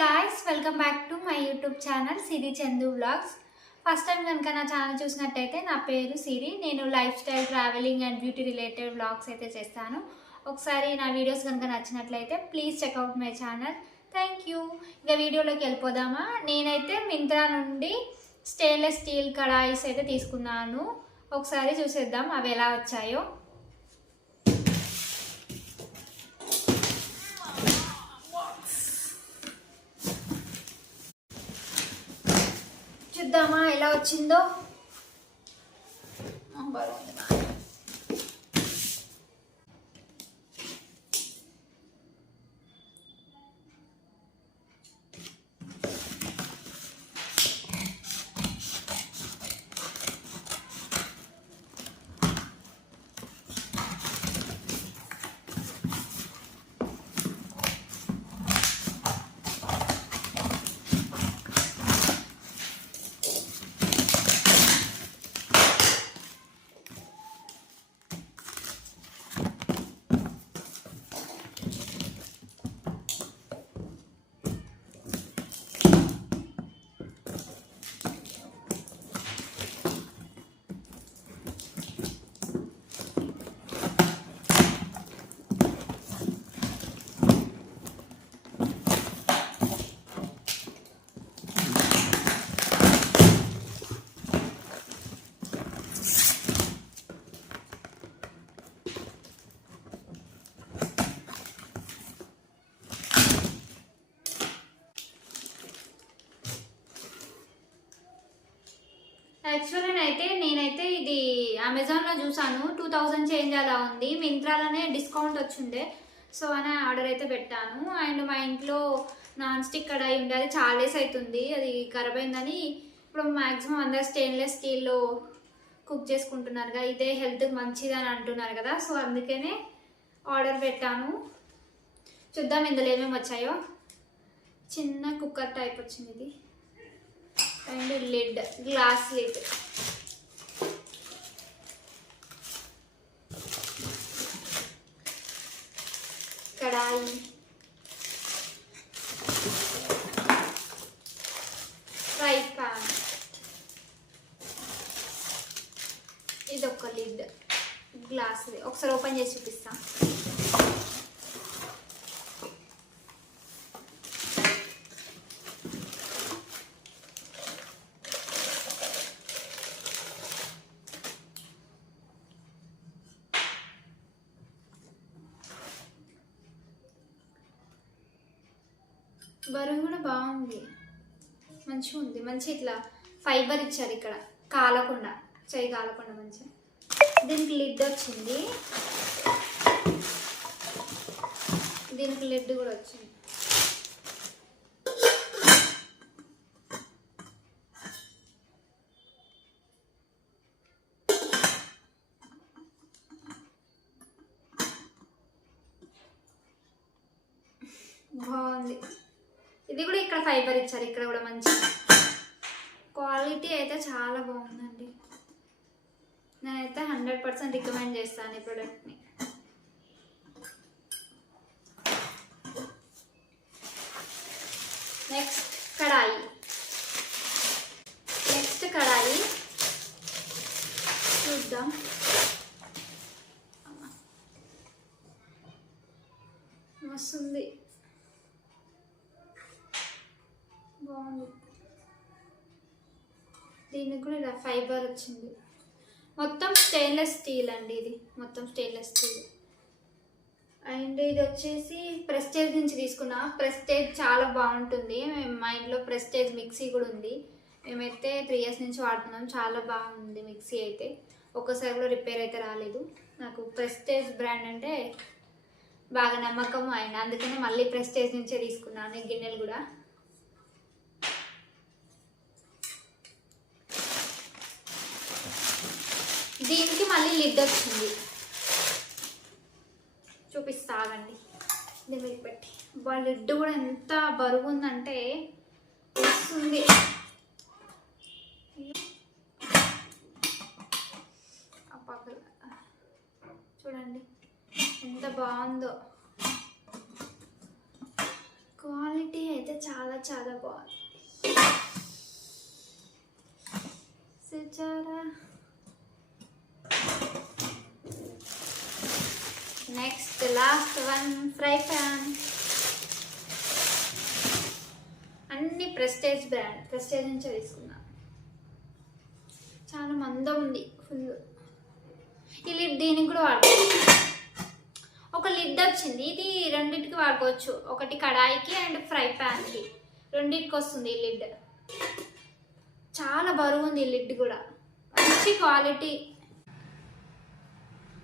guys, welcome back to my YouTube channel Siri Chandu Vlogs. First time కనుక నా channel చూసినట్టయితే నా పేరు సిరి. నేను life style, travelling and beauty related vlogs అయితే చేస్తాను. ఒకసారి నా వీడియోస్ కనుక నచ్చినట్లయితే please checkout my channel. Thank you. ఇక వీడియోలోకి వెళ్ళిపోదామా. నేనైతే మింత్రా నుండి స్టెయిన్లెస్ స్టీల్ కడాయిస్ అయితే తీసుకున్నాను. ఒకసారి చూసేద్దాం అవి ఎలా వచ్చాయో. చూద్దామా ఎలా వచ్చిందో. బాగుంది. యాక్చువల్లీ నేనైతే ఇది అమెజాన్లో చూసాను. 2000 చేంజ్ అలా ఉంది. మింత్రాలోనే డిస్కౌంట్ వచ్చిండే, సో అని ఆర్డర్ అయితే పెట్టాను. అండ్ మా ఇంట్లో నాన్ స్టిక్ కడాయి ఉండే, అది చాలా డేస్ అవుతుంది, అది ఖరాబ్ అయిందని ఇప్పుడు మ్యాక్సిమం అందరు స్టెయిన్లెస్ స్టీల్లో కుక్ చేసుకుంటున్నారుగా. ఇదే హెల్త్కి మంచిది అని అంటున్నారు కదా, సో అందుకనే ఆర్డర్ పెట్టాను. చూద్దాం ఇందులో ఏమేమి వచ్చాయో. చిన్న కుక్కర్ టైప్ వచ్చింది ఇది. And lid, glass lid. Kadai, fry pan, ఇది ఒక లిడ్ గ్లాస్. ఒకసారి ఓపెన్ చేసి చూపిస్తా. బరువు కూడా బాగుంది, మంచిగా ఉంది. మంచి ఇట్లా ఫైబర్ ఇచ్చారు ఇక్కడ, కాలకుండా, చెయ్యి కాలకుండా మంచిగా. దీనికి లిడ్ వచ్చింది, దీనికి లిడ్ కూడా వచ్చింది. బాగుంది. ఇది కూడా ఇక్కడ ఫైబర్ ఇచ్చారు, ఇక్కడ కూడా మంచి క్వాలిటీ అయితే చాలా బాగుందండి. నేనైతే 100% రికమెండ్ చేస్తాను ఈ ప్రోడక్ట్ని. నెక్స్ట్ కడాయి. చూద్దాం. మస్తుంది, బాగుంది. దీనికి కూడా ఇలా ఫైబర్ వచ్చింది. మొత్తం స్టెయిన్లెస్ స్టీల్ అండి, ఇది మొత్తం స్టెయిన్లెస్ స్టీల్. అండ్ ఇది వచ్చేసి ప్రెస్టేజ్ నుంచి తీసుకున్నా. ప్రెస్టేజ్ చాలా బాగుంటుంది. మా ఇంట్లో ప్రెస్టేజ్ మిక్సీ కూడా ఉంది. మేమైతే 3 years నుంచి వాడుతున్నాం. చాలా బాగుంది మిక్సీ అయితే. ఒక్కసారి కూడా రిపేర్ అయితే రాలేదు. నాకు ప్రెస్టేజ్ బ్రాండ్ అంటే బాగా నమ్మకం అయిన, అందుకనే మళ్ళీ ప్రెస్టేజ్ నుంచే తీసుకున్నాను ఈ గిన్నెలు కూడా. దీనికి మళ్ళీ లిడ్ వచ్చింది, చూపిస్తాగండి. దీనికి పెట్టి లిడ్ కూడా ఎంత బరువు ఉందంటే వస్తుంది. చూడండి ఎంత బాగుందో. క్వాలిటీ అయితే చాలా చాలా బాగుంది. Sitara. Next last one fry pan. అన్ని ప్రెస్టేజ్ బ్రాండ్, ప్రెస్టేజ్ నుంచే తీసుకున్నా. చాలా మందం ఉంది ఫుల్. ఈ లిడ్ దీనికి కూడా వాడుకోవచ్చు. ఒక లిడ్ వచ్చింది, ఇది రెండింటికి వాడుకోవచ్చు. ఒకటి కడాయికి అండ్ ఫ్రై ప్యాన్కి రెండింటికి వస్తుంది ఈ లిడ్. చాలా బరువు ఉంది ఈ లిడ్ కూడా, మంచి క్వాలిటీ.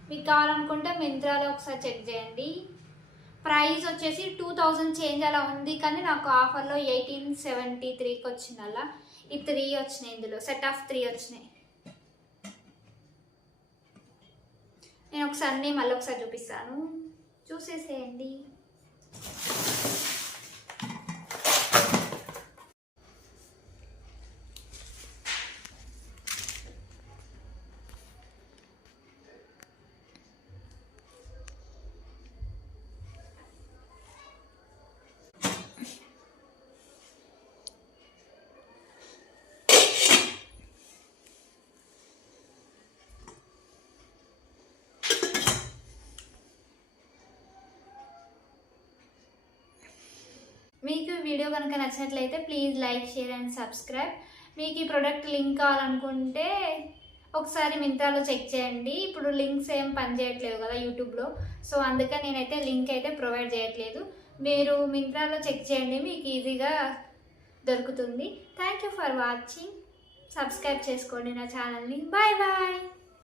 మీకు కావాలనుకుంటే మింత్రాలో ఒకసారి చెక్ చేయండి. ప్రైస్ వచ్చేసి 2000 చేంజ్ అలా ఉంది, కానీ నాకు ఆఫర్లో 1873కి వచ్చింది. అలా ఈ 3 వచ్చినాయి, ఇందులో సెట్ ఆఫ్ 3 వచ్చినాయి. నేను ఒకసారి మళ్ళీ ఒకసారి చూపిస్తాను, చూసేసేయండి. మీకు వీడియో కనుక నచ్చినట్లయితే please like, share and subscribe. మీకు ఈ ప్రోడక్ట్ లింక్ కావాలనుకుంటే ఒకసారి మింత్రాలో చెక్ చేయండి. ఇప్పుడు లింక్స్ ఏం పనిచేయట్లేదు కదా యూట్యూబ్లో, సో అందుకని నేనైతే లింక్ అయితే ప్రొవైడ్ చేయట్లేదు. మీరు మింత్రాలో చెక్ చేయండి, మీకు ఈజీగా దొరుకుతుంది. Thank you for watching. Subscribe చేసుకోండి నా ఛానల్ని. Bye bye.